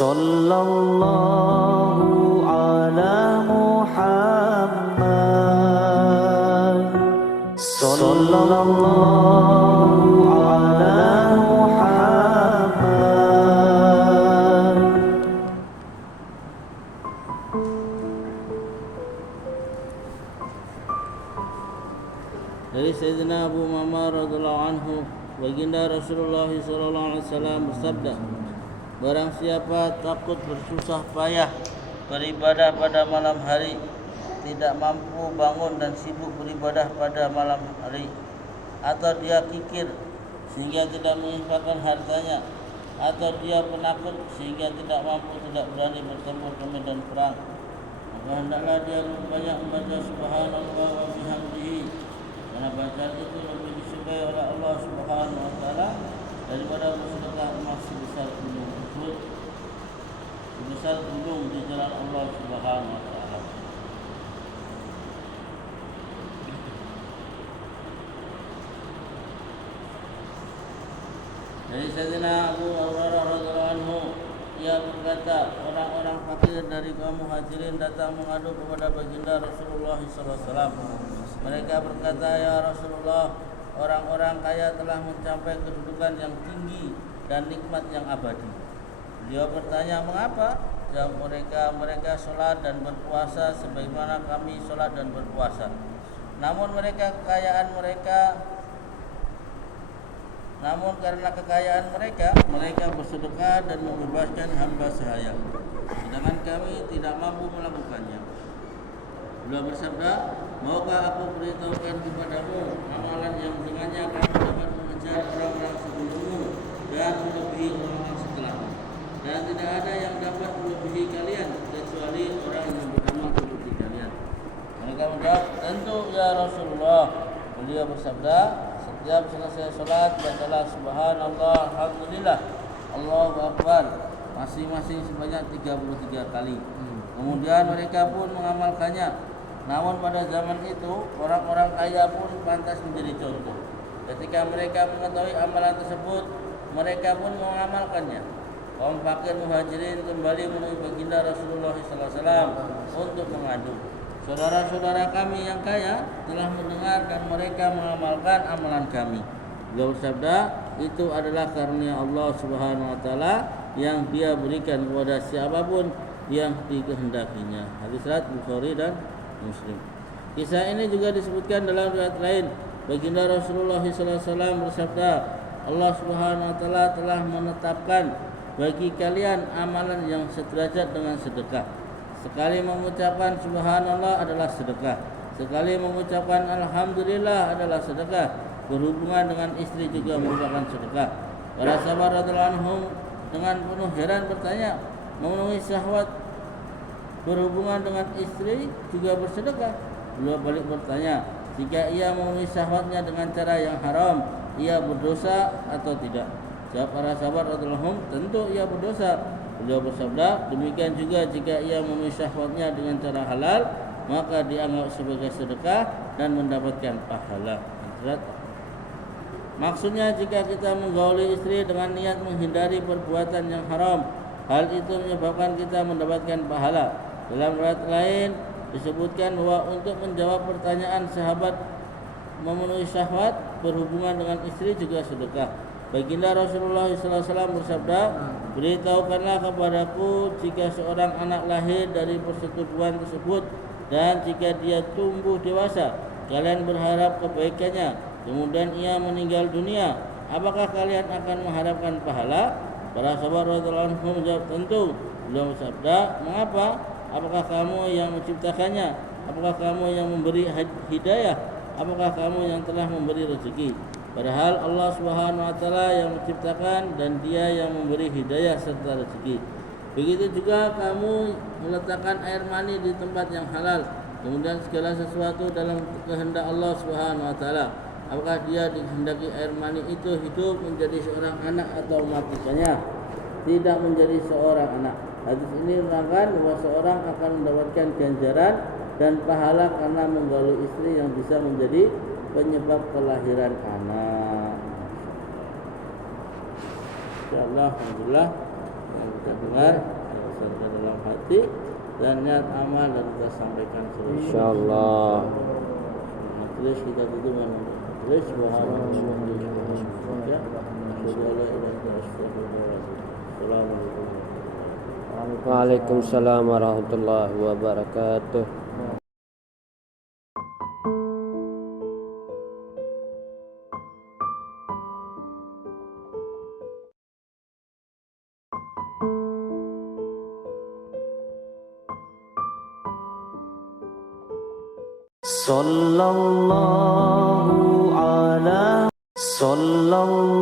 Sallallahu ala Muhammad. Sallallahu ala Muhammad. Dari Sayyidina Abu Umamah radhiyallahu anhu, baginda Rasulullah sallallahu alaihi wasallam bersabda, barang siapa takut bersusah payah beribadah pada malam hari, tidak mampu bangun dan sibuk beribadah pada malam hari, atau dia kikir sehingga tidak menginfakkan hartanya, atau dia penakut sehingga tidak berani bertempur ke medan perang, maka hendaklah dia banyak membaca subhanallah wa bihamdihi, karena bacaan itu lebih disukai oleh Allah Subhanahu wa taala daripada bersedekah emas sebesar gunung di jalan Allah Subhanahu wa taala. Dari Sayyidina Abu Hurairah radhiyallahu anhu, ia berkata, orang-orang fakir dari kaum Muhajirin datang mengadu kepada baginda Rasulullah sallallahu alaihi wasallam. Mereka berkata, ya Rasulullah, orang-orang kaya telah mencapai kedudukan yang tinggi dan nikmat yang abadi. Beliau bertanya, mengapa? Jawab mereka, mereka sholat dan berpuasa sebagaimana kami sholat dan berpuasa. Namun karena kekayaan mereka bersedekah dan membebaskan hamba sahaya, sedangkan kami tidak mampu melakukannya. Beliau bersabda, maukah aku beritahukan kepadamu amalan yang dengannya kamu dapat mengejar orang-orang sebelummu dan melebihi orang-orang setelahmu, dan tidak ada yang dapat melebihi kalian kecuali orang yang beramal seperti kalian. Mereka menjawab, tentu ya Rasulullah. Beliau bersabda, setiap selesai sholat bacalah subhanallah, alhamdulillah, Allahu akbar, masing-masing sebanyak 33 kali. Kemudian mereka pun mengamalkannya. Namun pada zaman itu orang-orang kaya pun pantas menjadi contoh. Ketika mereka mengetahui amalan tersebut, mereka pun mengamalkannya. Kaum fakir Muhajirin kembali menemui baginda Rasulullah SAW untuk mengadu, saudara-saudara kami yang kaya telah mendengar dan mereka mengamalkan amalan kami. Beliau bersabda, itu adalah karunia Allah Subhanahu wa taala yang Dia berikan kepada siapapun yang dikehendakinya. Hadis riwayat Bukhari dan Muslim. Kisah ini juga disebutkan dalam riwayat lain. Baginda Rasulullah SAW bersabda, Allah Subhanahu wa taala telah menetapkan bagi kalian amalan yang sederajat dengan sedekah. Sekali mengucapkan subhanallah adalah sedekah, sekali mengucapkan alhamdulillah adalah sedekah. Berhubungan dengan istri juga merupakan sedekah. Para sahabat radhiyallahu anhum dengan penuh heran bertanya, memenuhi syahwat berhubungan dengan istri juga bersedekah? Beliau balik bertanya, jika ia memenuhi syahwatnya dengan cara yang haram, ia berdosa atau tidak? Jawab para sahabat radhiyallahu anhum, tentu ia berdosa. Beliau bersabda, demikian juga jika ia memenuhi syahwatnya dengan cara halal, maka dianggap sebagai sedekah dan mendapatkan pahala. Maksudnya, jika kita menggauli istri dengan niat menghindari perbuatan yang haram, hal itu menyebabkan kita mendapatkan pahala. Dalam riwayat lain disebutkan bahwa untuk menjawab pertanyaan sahabat memenuhi syahwat berhubungan dengan istri juga sedekah. Baginda Rasulullah SAW bersabda, beritahukanlah kepadaku jika seorang anak lahir dari persetubuhan tersebut, dan jika dia tumbuh dewasa, kalian berharap kebaikannya, kemudian ia meninggal dunia, apakah kalian akan mengharapkan pahala? Para sahabat radhiyallahu anhum menjawab, tentu. Beliau bersabda, mengapa? Apakah kamu yang menciptakannya? Apakah kamu yang memberi hidayah? Apakah kamu yang telah memberi rezeki? Padahal Allah Subhanahu wa taala yang menciptakan dan Dia yang memberi hidayah serta rezeki. Begitu juga kamu meletakkan air mani di tempat yang halal, kemudian segala sesuatu dalam kehendak Allah Subhanahu wa taala. Apakah Dia dikehendaki air mani itu hidup menjadi seorang anak atau mematikannya? Tidak menjadi seorang anak. Hadis ini menerangkan bahwa seorang akan mendapatkan ganjaran dan pahala karena menggauli istri yang bisa menjadi penyebab kelahiran anak. Insyaallah, alhamdulillah yang kita dengar kita usahakan dalam hati dan niat amal dan kita sampaikan seluruh Insyaallah. tulis kita tutup dengan tulis subhanallah ya Assalamualaikum. Waalaikumsalam warahmatullahi wabarakatuh. Sallallahu